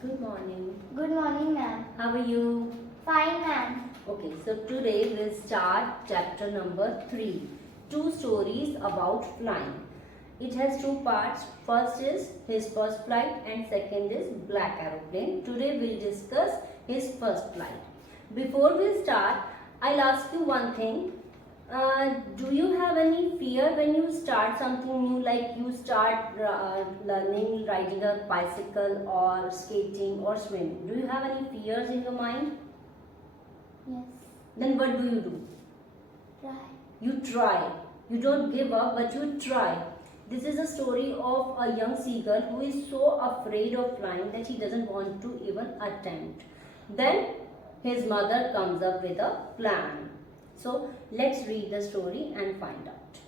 Good morning. Good morning, ma'am. How are you? Fine, ma'am. Okay, so today we'll start chapter number 3. Two stories about flying. It has two parts. First is his first flight and second is Black Aeroplane. Today we'll discuss his first flight. Before we start, I'll ask you one thing. Do you have any fear when you start something new, like you start learning riding a bicycle or skating or swimming? Do you have any fears in your mind? Yes. Then what do you do? Try. You try. You don't give up, but you try. This is a story of a young seagull who is so afraid of flying that he doesn't want to even attempt. Then his mother comes up with a plan. So let's read the story and find out.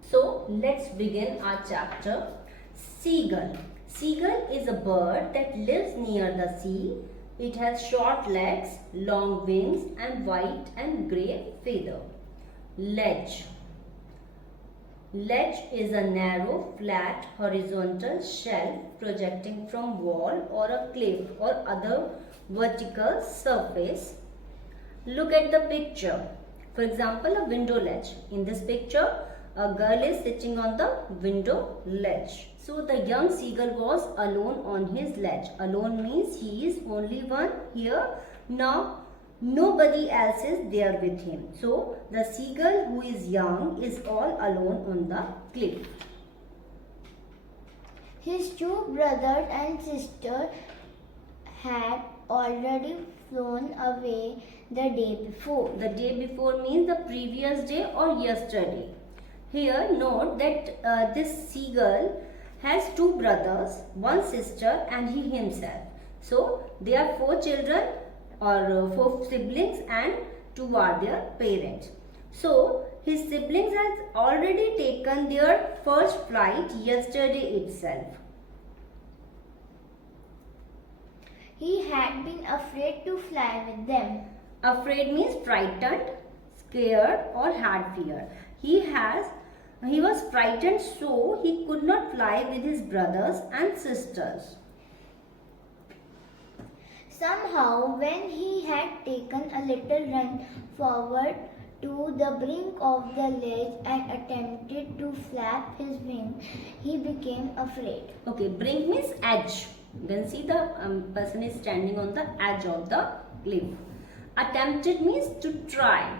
So let's begin our chapter. Seagull. Seagull is a bird that lives near the sea. It has short legs, long wings and white and grey feather. Ledge. Ledge is a narrow, flat, horizontal shelf projecting from wall or a cliff or other vertical surface. Look at the picture. For example, a window ledge. In this picture, a girl is sitting on the window ledge. So the young seagull was alone on his ledge. Alone means he is only one here. Now nobody else is there with him. So the seagull who is young is all alone on the cliff. His two brothers and sister had already flown away the day before. The day before means the previous day or yesterday. Here note that this seagull has two brothers, one sister and he himself. So there are four children or four siblings and two are their parents. So his siblings has already taken their first flight yesterday itself. He had been afraid to fly with them. Afraid means frightened, scared or had fear. He was frightened, so he could not fly with his brothers and sisters. Somehow, when he had taken a little run forward to the brink of the ledge and attempted to flap his wings, he became afraid. Okay, brink means edge. You can see the person is standing on the edge of the cliff. Attempted means to try.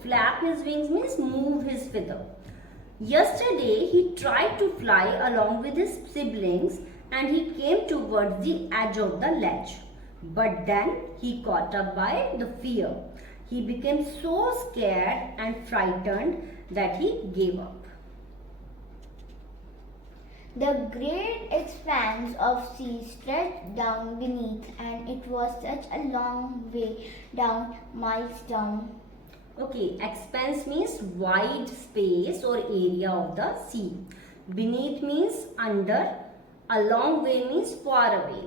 Flap his wings means move his feather. Yesterday he tried to fly along with his siblings and he came towards the edge of the ledge. But then he caught up by the fear. He became so scared and frightened that he gave up. The great expanse of sea stretched down beneath, and it was such a long way down, miles down. Okay, expanse means wide space or area of the sea. Beneath means under. A long way means far away.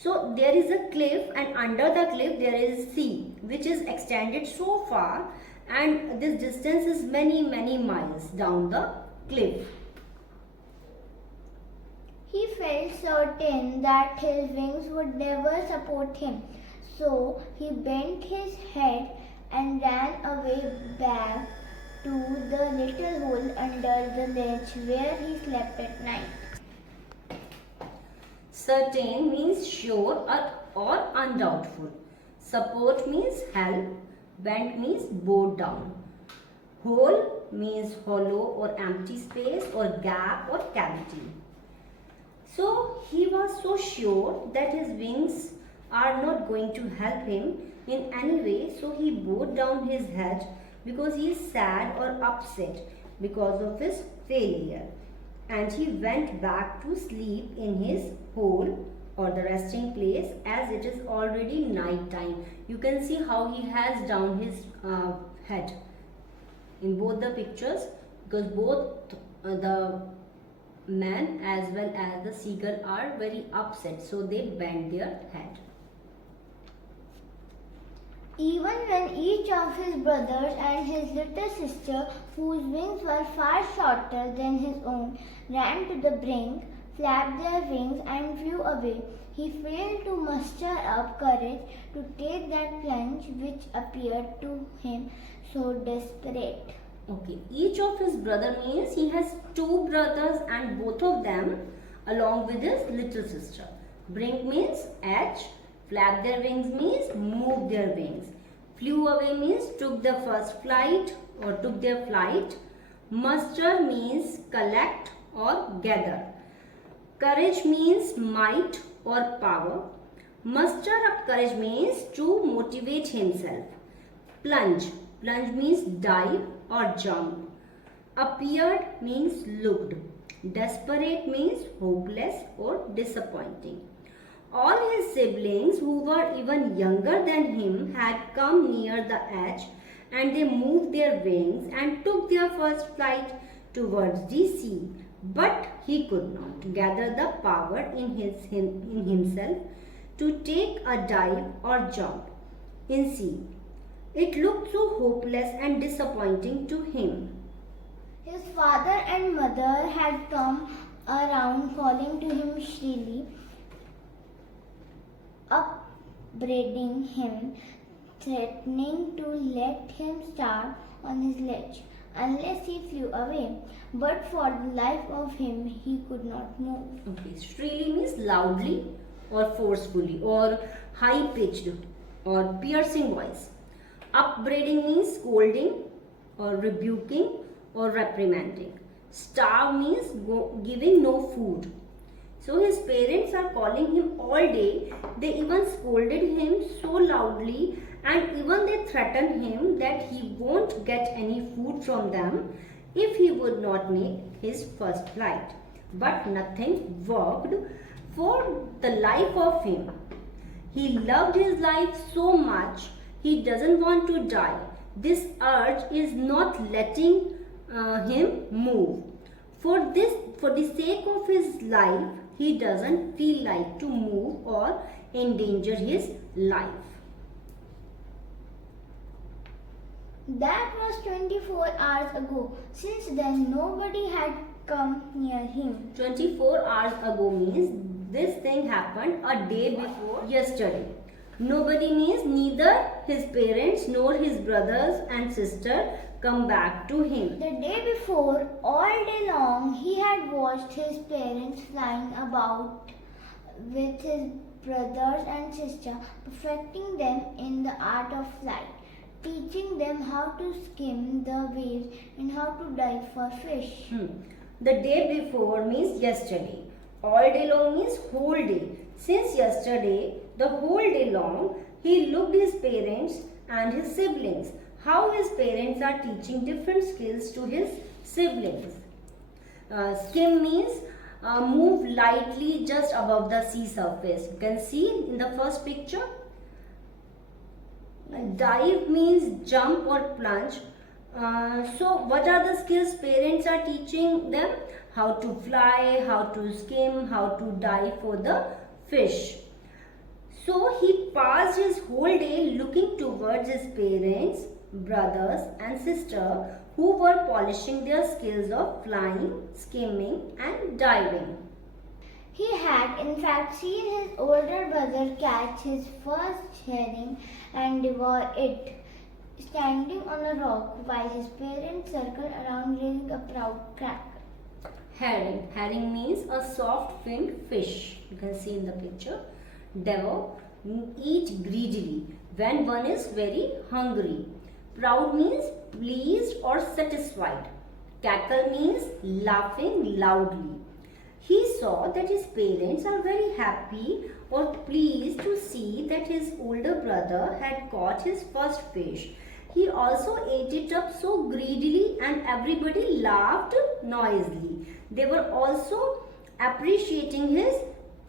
So there is a cliff and under the cliff there is sea which is extended so far and this distance is many miles down the cliff. He felt certain that his wings would never support him, so he bent his head and ran away back to the little hole under the ledge where he slept at night. Certain means sure or undoubtful. Support means help. Bent means bowed down. Hole means hollow or empty space or gap or cavity. So he was so sure that his wings are not going to help him in any way, so he bowed down his head because he is sad or upset because of his failure. And he went back to sleep in his hole or the resting place as it is already night time. You can see how he has down his head in both the pictures because both the man as well as the seagull are very upset, so they bend their head. Even when each of his brothers and his little sister, whose wings were far shorter than his own, ran to the brink, flapped their wings and flew away. He failed to muster up courage to take that plunge which appeared to him so desperate. Okay, each of his brother means he has two brothers and both of them along with his little sister. Bring means hatch, flap their wings means move their wings. Flew away means took the first flight or took their flight. Muster means collect or gather. Courage means might or power. Muster up courage means to motivate himself. Plunge. Plunge means dive or jump. Appeared means looked. Desperate means hopeless or disappointing. All his siblings who were even younger than him had come near the edge and they moved their wings and took their first flight towards the sea. But he could not gather the power in himself to take a dive or jump in sea. It looked so hopeless and disappointing to him. His father and mother had come around calling to him shrilly, upbraiding him, threatening to let him starve on his ledge unless he flew away. But for the life of him, he could not move. Okay, shrilly means loudly or forcefully or high pitched or piercing voice. Upbraiding means scolding or rebuking or reprimanding. Starve means giving no food. So his parents are calling him all day. They even scolded him so loudly and even they threatened him that he won't get any food from them if he would not make his first flight. But nothing worked for the life of him. He loved his life so much, he doesn't want to die. This urge is not letting him move. For the sake of his life, he doesn't feel like to move or endanger his life. That was 24 hours ago. Since then, nobody had come near him. 24 hours ago means this thing happened a day before yesterday. Nobody means neither his parents nor his brothers and sister come back to him. The day before, all day long, he had watched his parents flying about with his brothers and sister, perfecting them in the art of flight, teaching them how to skim the waves and how to dive for fish. The day before means yesterday. All day long means whole day. Since yesterday, the whole day long, he looked his parents and his siblings. How his parents are teaching different skills to his siblings. Skim means move lightly just above the sea surface. You can see in the first picture. Dive means jump or plunge. So what are the skills parents are teaching them? How to fly, how to skim, how to dive for the fish. So he passed his whole day looking towards his parents, brothers and sister who were polishing their skills of flying, skimming and diving. He had in fact seen his older brother catch his first herring and devour it, standing on a rock while his parents circled around raising a proud crack. Herring. Herring means a soft-finned fish. You can see in the picture. Devour, eat greedily when one is very hungry. Proud means pleased or satisfied. Cackle means laughing loudly. He saw that his parents are very happy or pleased to see that his older brother had caught his first fish. He also ate it up so greedily and everybody laughed noisily. They were also appreciating his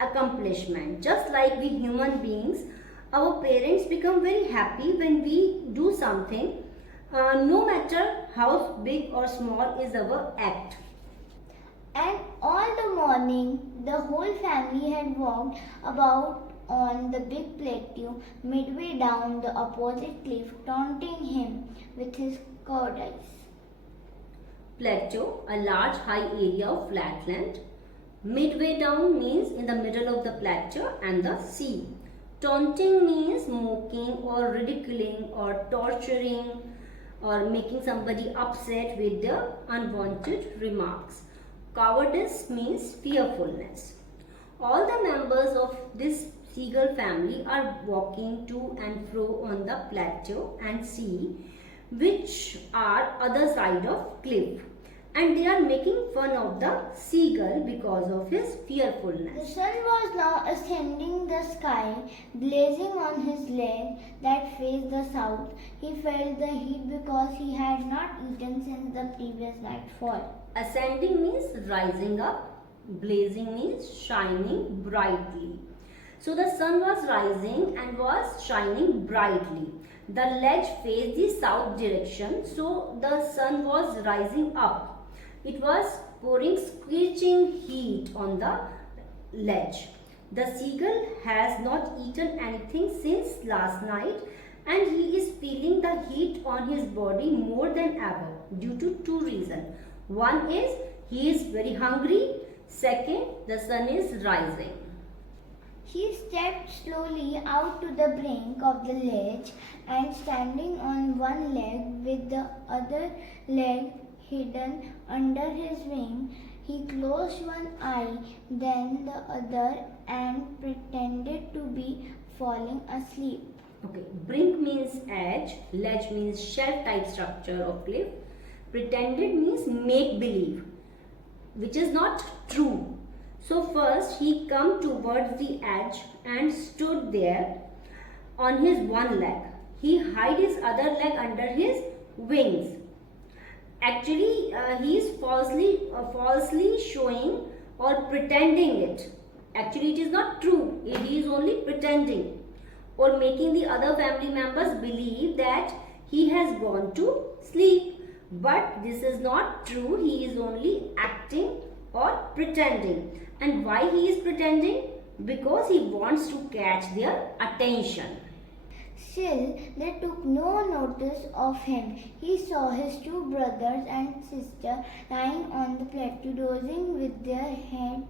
accomplishment. Just like we human beings, our parents become very happy when we do something, no matter how big or small is our act. And all the morning, the whole family had walked about on the big plateau midway down the opposite cliff, taunting him with his cowardice. Plateau, a large high area of flat land. Midway down means in the middle of the plateau and the sea. Taunting means mocking or ridiculing or torturing or making somebody upset with their unwanted remarks. Cowardice means fearfulness. All the members of this seagull family are walking to and fro on the plateau and sea, which are other side of cliff, and they are making fun of the seagull because of his The fearfulness. sun was now ascending the sky, blazing on his leg that faced the south. He felt the heat because he had not eaten since the previous nightfall. Ascending means rising up, blazing means shining brightly. So the sun was rising and was shining brightly. The ledge faced the south direction, so the sun was rising up. It was pouring scorching heat on the ledge. The seagull has not eaten anything since last night, and he is feeling the heat on his body more than ever due to two reasons. One is he is very hungry. Second, the sun is rising. He stepped slowly out to the brink of the ledge and standing on one leg with the other leg hidden under his wing, he closed one eye, then the other, and pretended to be falling asleep. Okay, brink means edge, ledge means shelf type structure of cliff. Pretended means make believe, which is not true. So first he come towards the edge and stood there on his one leg. He hid his other leg under his wings. Actually, he is falsely showing or pretending it. Actually, it is not true. He is only pretending or making the other family members believe that he has gone to sleep. But this is not true. He is only acting or pretending. And why he is pretending? Because he wants to catch their attention. Still, they took no notice of him. He saw his two brothers and sister lying on the plateau, dozing with their heads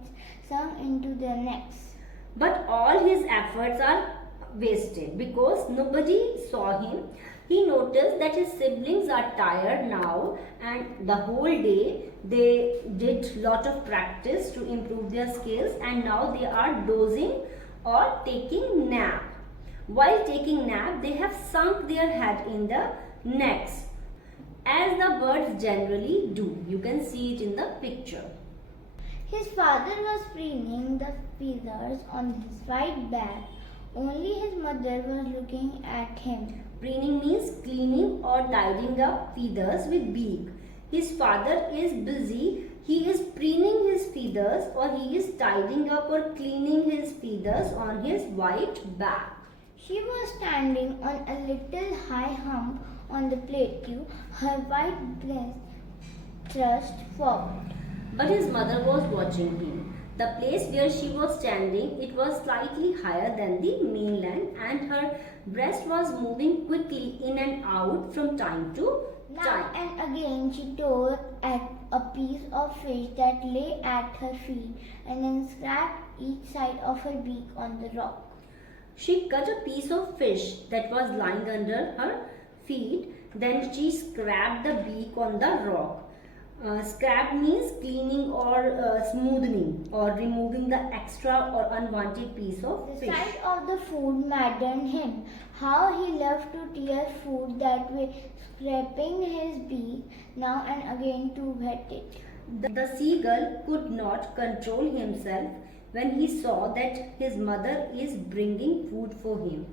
sunk into their necks. But all his efforts are wasted because nobody saw him. He noticed that his siblings are tired now, and the whole day they did lot of practice to improve their skills, and now they are dozing or taking nap. While taking nap, they have sunk their head in the necks, as the birds generally do. You can see it in the picture. His father was preening the feathers on his white back. Only his mother was looking at him. Preening means cleaning or tidying up feathers with beak. His father is busy. He is preening his feathers, or he is tidying up or cleaning his feathers on his white back. She was standing on a little high hump on the plateau, her white breast thrust forward. But his mother was watching him. The place where she was standing, it was slightly higher than the mainland, and her breast was moving quickly in and out from time to Now time. and again she tore at a piece of fish that lay at her feet and then scratched each side of her beak on the rock. She cut a piece of fish that was lying under her feet. Then she scraped the beak on the rock. Scrap means cleaning or smoothing or removing the extra or unwanted piece of The fish. sight of the food maddened him. How he loved to tear food that way, scraping his beak now and again to wet it. The seagull could not control himself when he saw that his mother is bringing food for him.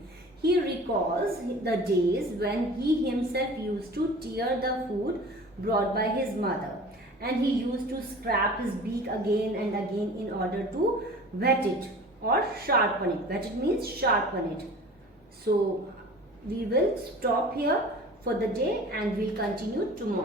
He recalls the days when he himself used to tear the food brought by his mother, and he used to scrap his beak again and again in order to wet it or sharpen it. Wet it means sharpen it. So we will stop here for the day and we'll continue tomorrow.